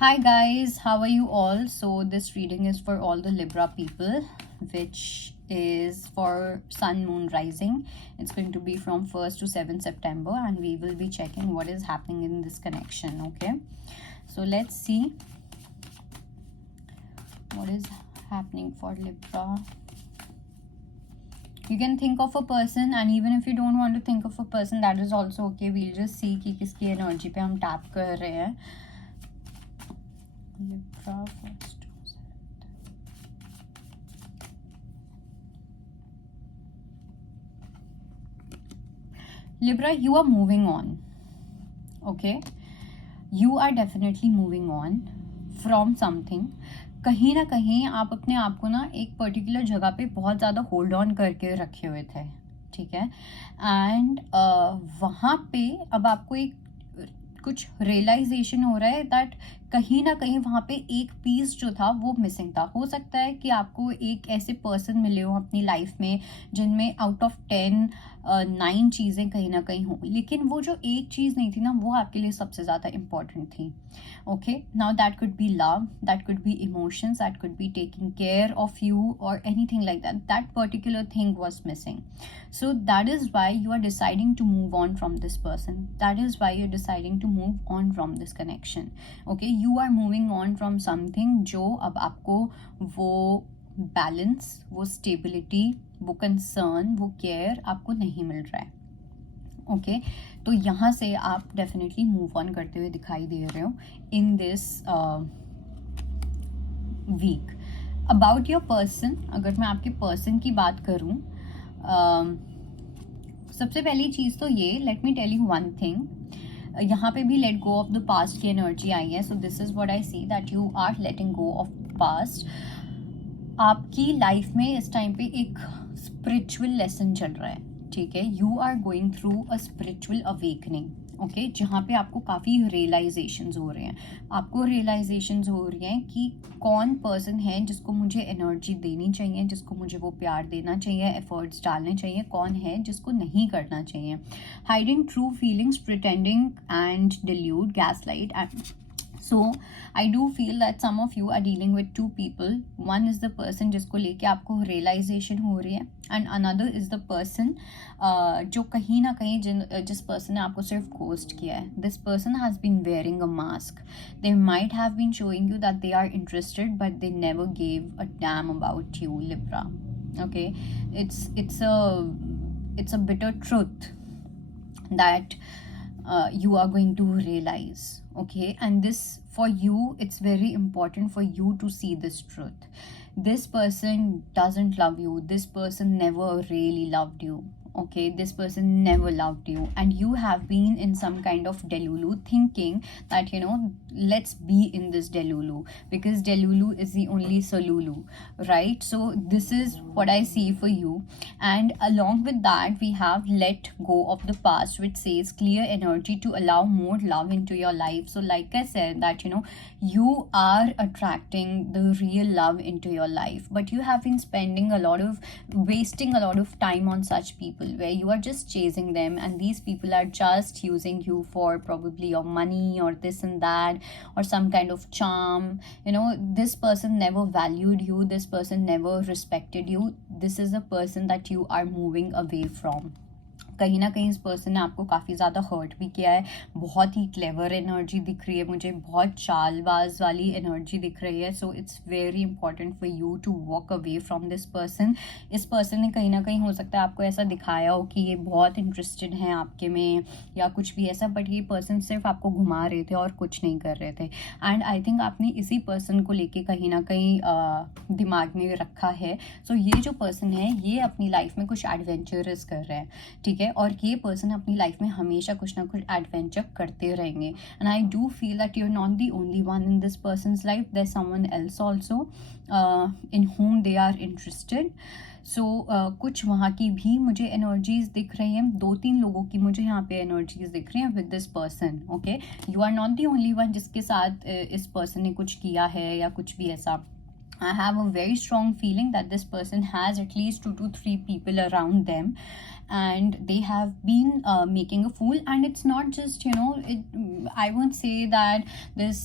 Hi guys, how are you all? So this reading is for all the Libra people, which is for Sun Moon Rising. It's going to be from 1st to 7th September, and we will be checking what is happening in this connection. Okay, so let's see what is happening for Libra. You can think of a person, and even if you don't want to think of a person, that is also okay. We'll just see कि किसकी energy पे हम tap कर रहे हैं. Libra first. Libra, you are moving on. Okay, you are definitely moving on from something. कहीं ना कहीं आप अपने आप को ना एक पर्टिकुलर जगह पे बहुत ज़्यादा होल्ड ऑन करके रखे हुए थे, ठीक है. एंड वहाँ पे अब आपको एक कुछ रियलाइजेशन हो रहा है दैट कहीं ना कहीं वहाँ पे एक पीस जो था वो मिसिंग था. हो सकता है कि आपको एक ऐसे पर्सन मिले हो अपनी लाइफ में जिनमें आउट ऑफ 10 9 चीज़ें कहीं ना कहीं हों, लेकिन वो जो एक चीज़ नहीं थी ना, वो आपके लिए सबसे ज़्यादा इम्पॉर्टेंट थी. Okay, now that could be love, that could be emotions, that could be taking care of you और anything like that. That particular thing was missing. So that is why you are deciding to move on from this person. That is why you're deciding to move on from this connection. Okay, you are moving on from something जो अब आपको वो balance, वो stability, वो concern, वो care आपको नहीं मिल रहा है. ओके, तो यहाँ से आप डेफिनेटली मूव ऑन करते हुए दिखाई दे रहे हो in this week. About your person, अगर मैं आपके पर्सन की बात करूँ, सबसे पहली चीज़ तो ये, let me tell you one thing. यहाँ पे भी let go of the past की एनर्जी आई है. So this is what I see, that you are letting go of past. आपकी लाइफ में इस टाइम पे एक स्पिरिचुअल लेसन चल रहा है, ठीक है. You are going through a spiritual awakening. Okay, जहाँ पे आपको काफ़ी रियलाइजेशंस हो रहे हैं. आपको रियलाइजेशंस हो रही हैं कि कौन पर्सन है जिसको मुझे एनर्जी देनी चाहिए, जिसको मुझे वो प्यार देना चाहिए, एफर्ट्स डालने चाहिए, कौन है जिसको नहीं करना चाहिए. Hiding true feelings, pretending and dilute, gaslight and. So I do feel that some of you are dealing with two people. One is the person जिसको लेके आपको realization हो रही है, and another is the person जो कहीं ना कहीं जिस person ने आपको सिर्फ ghost किया है. This person has been wearing a mask. They might have been showing you that they are interested, but they never gave a damn about you, Libra. Okay, it's a bitter truth that you are going to realize. Okay, and this, for you, it's very important for you to see this truth. This person doesn't love you. This person never really loved you. Okay, this person never loved you, and you have been in some kind of delulu, thinking that, you know, let's be in this delulu because delulu is the only solulu, right? So this is what I see for you. And along with that, we have let go of the past, which says clear energy to allow more love into your life. So like I said, that, you know, you are attracting the real love into your life, but you have been wasting a lot of time on such people where you are just chasing them, and these people are just using you for probably your money or this and that, or some kind of charm. You know, this person never valued you, this person never respected you. This is the person that you are moving away from. कहीं ना कहीं इस person ने आपको काफ़ी ज़्यादा hurt भी किया है. बहुत ही क्लेवर एनर्जी दिख रही है मुझे, बहुत चालबाज वाली एनर्जी दिख रही है. So it's very important for you to walk away from this person. इस पर्सन ने कहीं ना कहीं, हो सकता है आपको ऐसा दिखाया हो कि ये बहुत इंटरेस्टेड हैं आपके में या कुछ भी ऐसा, बट ये पर्सन सिर्फ आपको घुमा रहे थे और कुछ नहीं कर रहे थे. एंड आई थिंक आपने इसी पर्सन को लेके कहीं ना कहीं दिमाग में रखा है. सो ये जो पर्सन है, ये अपनी लाइफ में कुछ एडवेंचरस कर रहे हैं, ठीक है. और ये पर्सन अपनी लाइफ में हमेशा कुछ ना कुछ एडवेंचर करते रहेंगे. And I do feel that you are not the only one in this person's life. There is someone else also in whom they are interested. So कुछ वहाँ की भी मुझे एनर्जीज दिख रही हैं. 2-3 लोगों की मुझे यहाँ पे एनर्जीज दिख रही हैं with this person. Okay, you are not the only one जिसके साथ इस पर्सन ने कुछ किया है या कुछ भी ऐसा. I have a very strong feeling that this person has at least 2 to 3 people around them, and they have been making a fool. And it's not just, you know, I won't say that this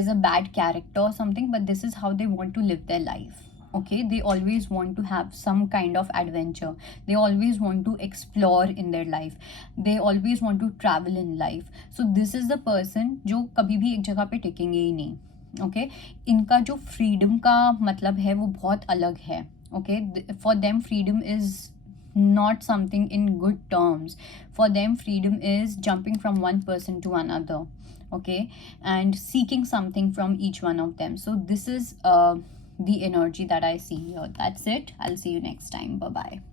is a bad character or something, but this is how they want to live their life. Okay, they always want to have some kind of adventure, they always want to explore in their life, they always want to travel in life. So this is the person जो कभी भी एक जगह पे टिकेंगे ही नहीं. Okay, इनका जो freedom का मतलब है वो बहुत अलग है. Okay, for them freedom is not something in good terms. For them freedom is jumping from one person to another, okay, and seeking something from each one of them. So this is the energy that I see here. That's it. I'll see you next time. Bye bye.